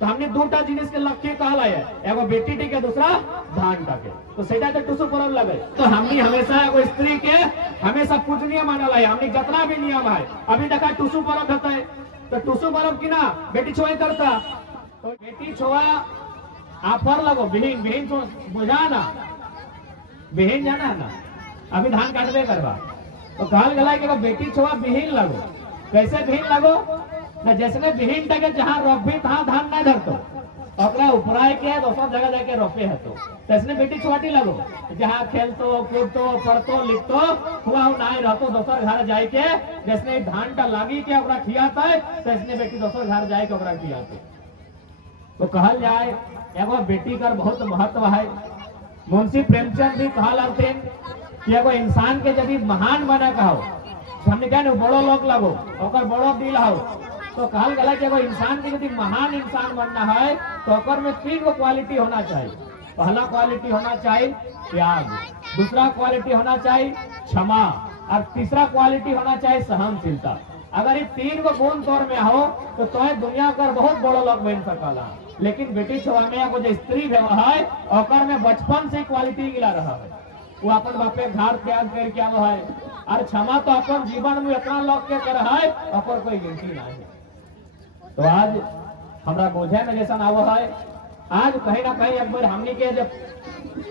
तो हमने दूटा जिनिस के लक्ष्य कहला है, एगो बेटी टी के दूसरा धान टाके, तो सेटा तो टुसु पर्व लगे। तो हमने हमेशा एगो स्त्री के हमेशा पूजनीय मानल है। हमने जितना भी नियम है, अभी देखा टुसु पर्व होता है, तो टुसु पर्व की ना बेटी छोआ करता, तो बेटी छोआ आफर लगो बिहीन बिहीन बुझा ना, बिहीन जाना है ना, अभी धान काटबे करवा, तो कहल गला कि बेटी छोआ बिहीन लगो। कैसे बिहीन लगो ना, जैसे बिहीन टके जहाँ रोपी तहाँ धान नहीं धरतो, ओकरा उपराय के दोसर जगह जाके रोपे है, तो तैसने बेटी छोटी लगो जहाँ खेलतो कूदतो पढ़तो लिखतो हुआ नहीं रहतो, दोसर घर जाए के जैसे धान टा लागी के ओकरा खियाता है, तैसने बेटी दोसर घर जाए के ओकरा खियाते। तो कहल जाए एगो बेटी का बहुत महत्व है। मुंशी प्रेमचंद भी कहा लगते कि एगो इंसान के यदि महान बने कहो, हमने कहा बड़ो लोग लगो और बड़ो दिल हो, तो कहल गला कि एगो इंसान के यदि महान इंसान बनना है तो ओकर में 3 गो क्वालिटी होना चाहिए। पहला क्वालिटी होना चाहिए त्याग, दूसरा क्वालिटी होना चाहिए क्षमा, और तीसरा क्वालिटी होना चाहिए सहनशीलता। अगर ये 3 गो गुण तौर में हो तो तुम्हें दुनिया का बहुत बड़ो लोग बन सकला। लेकिन बेटी छोड़ा में एगो जो स्त्री है ओकर में बचपन से क्वालिटी गिला रहा है, वो अपन बापे घर त्याग करके आव है, और क्षमा तो अपन जीवन में इतना लोग के कर है ओकर कोई गिनती नहीं। तो आज हमारा बोझे में जैसा आव है, आज कहीं ना कहीं एक बार हमने के जब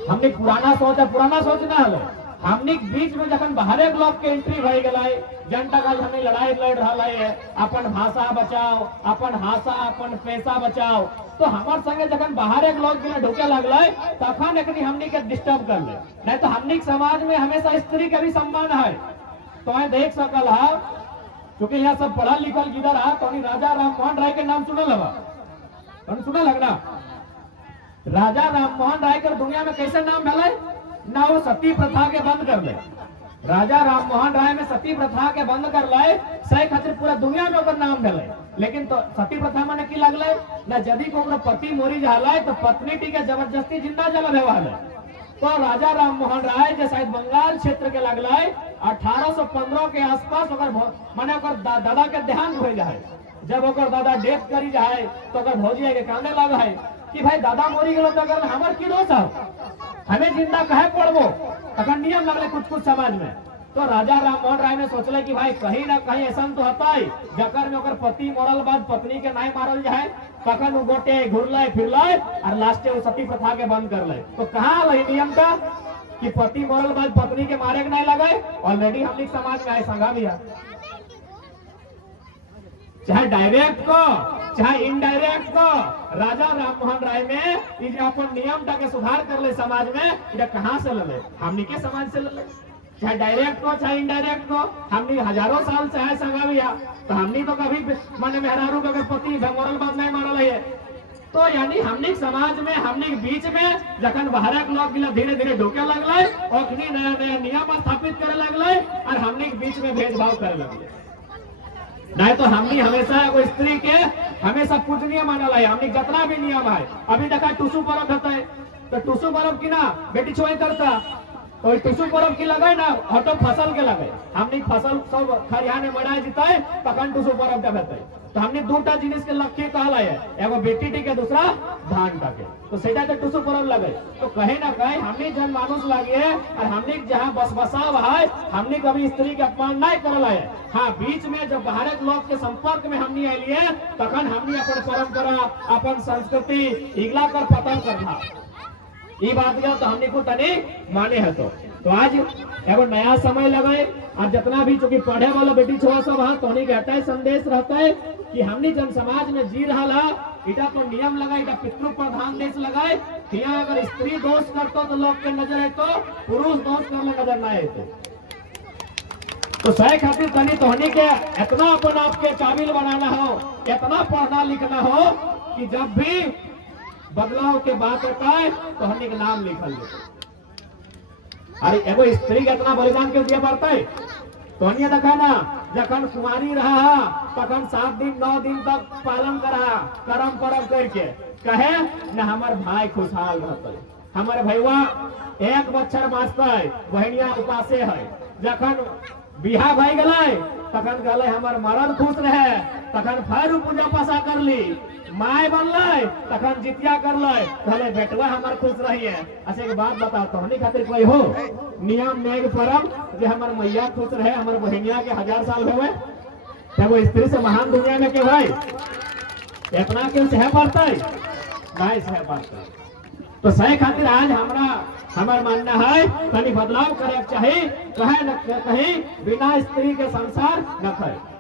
हमने पुराना सोच है, पुराना सोच ना हलो, हमने बीच में जखन बाहर एक लोग के एंट्री भई गए, जनता का हमें लड़ाई लड़ रहा है, अपन भाषा बचाओ, अपन भाषा अपन पैसा बचाओ, तो हमारे संगे जखन बाहर एक लोग ढुके लगल तखन एक हमने के डिस्टर्ब कर ले। नहीं तो हमने समाज में हमेशा स्त्री का भी सम्मान है। तो देख सकल है, क्योंकि यहाँ सब पढ़ा लिखल जिधर है, तो राजा राममोहन राय के नाम सुनल हवा, सुना लगना राजा राममोहन राय के दुनिया में कैसे नाम भले ना, वो सती प्रथा के बंद कर ले। राजा राममोहन राय में सती प्रथा के बंद कर लाए, सही खातिर पूरा दुनिया में ओकर नाम भले। लेकिन तो सती प्रथा माने की लगले ना, यदि को पति मोरी जाए तो पत्नी टी के जबरदस्ती जिंदा जला व्यवहार है। तो राजा राममोहन राय जो शायद बंगाल क्षेत्र के लगल 1815 के आसपास माने दादा के देहांत हो जाए। जब ओकर दादा डेथ करी जाए तो भौजी के कांदे लग है कि भाई दादा मोरी गलो तो हमार की दोष है, हमें जिंदा कहे पड़बो, अगर नियम लगले कुछ कुछ समाज में। तो राजा राममोहन राय ने सोचले कि भाई कहीं ना कहीं ऐसा तो होता है जकर में ओकर पति मरल बाद पत्नी के नहीं मारल जाए, तखन वो गोटे घुरले फिरले और लास्टे वो सती प्रथा के बंद कर ले। तो कहाँ वही नियम का कि पति मरल बाद पत्नी के मारे के नहीं लगे, ऑलरेडी हम लोग समाज में आए संगा भी है, चाहे डायरेक्ट को चाहे इनडायरेक्ट को। राजा राममोहन राय में अपन नियम के सुधार कर ले समाज में, इधर कहाँ से ले, हमनी के समाज से ले, चाहे डायरेक्ट को चाहे इनडायरेक्ट को। हमनी हजारों साल से है संगा भी, तो हमनी तो कभी माने मेहरारू का पति मरल बाद नहीं मारल है। तो यानी हमनी समाज में हमनी बीच में जखन बाहर के लोग धीरे धीरे ढुके लगल, अखनी नया नया नियम स्थापित करे लगल और हमनी बीच में भेदभाव करे लगल। नहीं तो हमनी हमेशा एगो स्त्री के हमेशा पूजनीय मानल है। हमनी जितना भी नियम है, अभी देखा टुसु पर्व होता है, तो टुसु पर्व की ना बेटी छोई करता, तो टुसु पर्व की लगे ना हटो फसल के लगे, हमनी फसल सब खरियाने मनाए जीते तखन टुसु पर्व के होते। तो हमने दूटा जिनिस के लक्ष्य कहला है, एगो बेटी टी के दूसरा धान टाके, तो सेटा तो टुसु पर्व लगे। तो कहीं ना कहीं हमने जन मानुष लगे और हमने जहाँ बस बसाव है, हमने कभी स्त्री के अपमान नहीं करल है। हाँ, बीच में जब बाहर के लोग के संपर्क में हमने आइलिए तखन हमने अपन परंपरा अपन संस्कृति इगला कर पतन करना, ये बात का तो हमने को तनी माने है। तो आज एगो नया समय लगे, और जितना भी चूंकि पढ़े वाला बेटी छोड़ा सब है, तो उन्हें कहता है संदेश रहता है कि हमने जन समाज में जी रहा है, इटा पर नियम लगाए, इटा पितृ प्रधान देश लगाए, यहाँ अगर स्त्री दोष करतो तो लोग के नजर है, तो पुरुष दोष करने नजर ना है। तो सही खातिर तनी तोहनी के इतना अपन आपके काबिल बनाना हो, इतना पढ़ना लिखना हो कि जब भी बदलाव के बात होता है तो हमने के नाम लिखल देते। अरे एगो स्त्री के इतना बलिदान क्यों दिया पड़ता है? तो अन्य देखा ना, जखन कुमारी रहा तखन 7 दिन 9 दिन तक पालन करा करम परम करके कहे न हमार भाई खुशहाल रहते, हमारे भैया 1 बच्चर बाँचते, बहनिया उपासे है। जखन बिहा भाई गलाय तखन कहले हमर मरद खुश रहे, तखन फिर पूजा पासा कर ली, माय बनल तखन जितिया करल, कहले बेटवा हमार खुश रही है। अच्छा एक बात बता, तोहनी खातिर कोई हो नियम नेग परम जे हमर मैया खुश रहे, हमर बहनिया के 1000 साल होवे? एगो स्त्री से महान दुनिया में के भाई इतना क्यों सह पड़ते? नहीं सह पड़ते। तो सह खातिर आज हमार मानना है तनी बदलाव करे चाहिए, कहे न कहीं बिना स्त्री के संसार न करे।